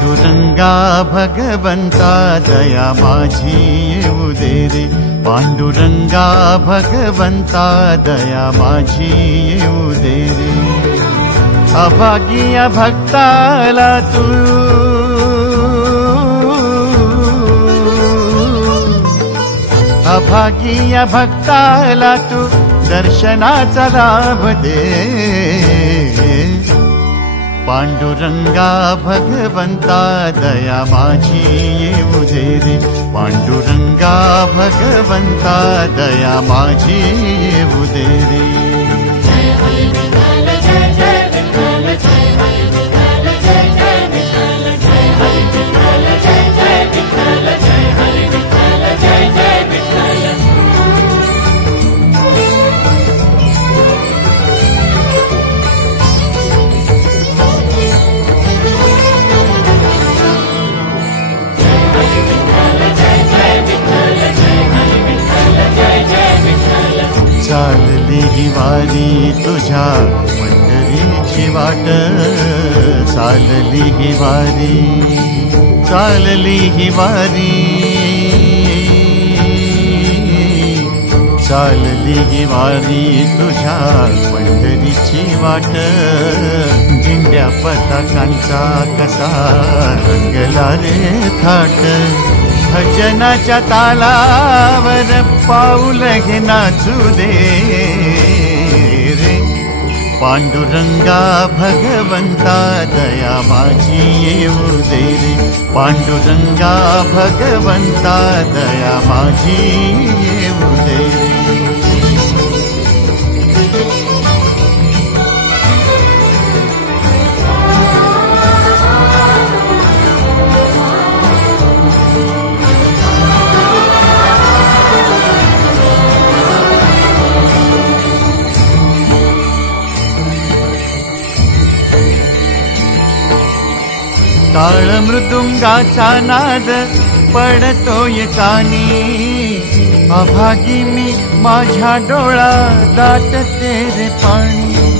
पांडुरंगा भगवंता दया माझी येऊ दे रे, पांडुरंगा भगवंता दया माझी येऊ दे रे। अभागिया भक्ताला तू अभागिया भक्ताला तू दर्शनाचा लाभ दे। पांडुरंगा भगवंता दया माझी येऊ दे रे, पांडुरंगा भगवंता दया माझी येऊ दे रे। चालली ही वारी तुझ्या पंढरीची वाट, चालली ही वारी, चालली ही वारी, चालली ही वारी तुझ्या पंढरीची वाट। झेंड्या पताकांचा कसा रंगला रे थाट, भजनाच्या तालावर पाऊल घे नाचू दे रे। पांडुरंगा भगवंता दया माझी येऊ दे रे, पांडुरंगा भगवंता दया माझी येऊ दे रे। टाळ मृदुंगाचा नाद पडतोय कानी, अभागी मी माझ्या डोळा दाटते रे पाणी।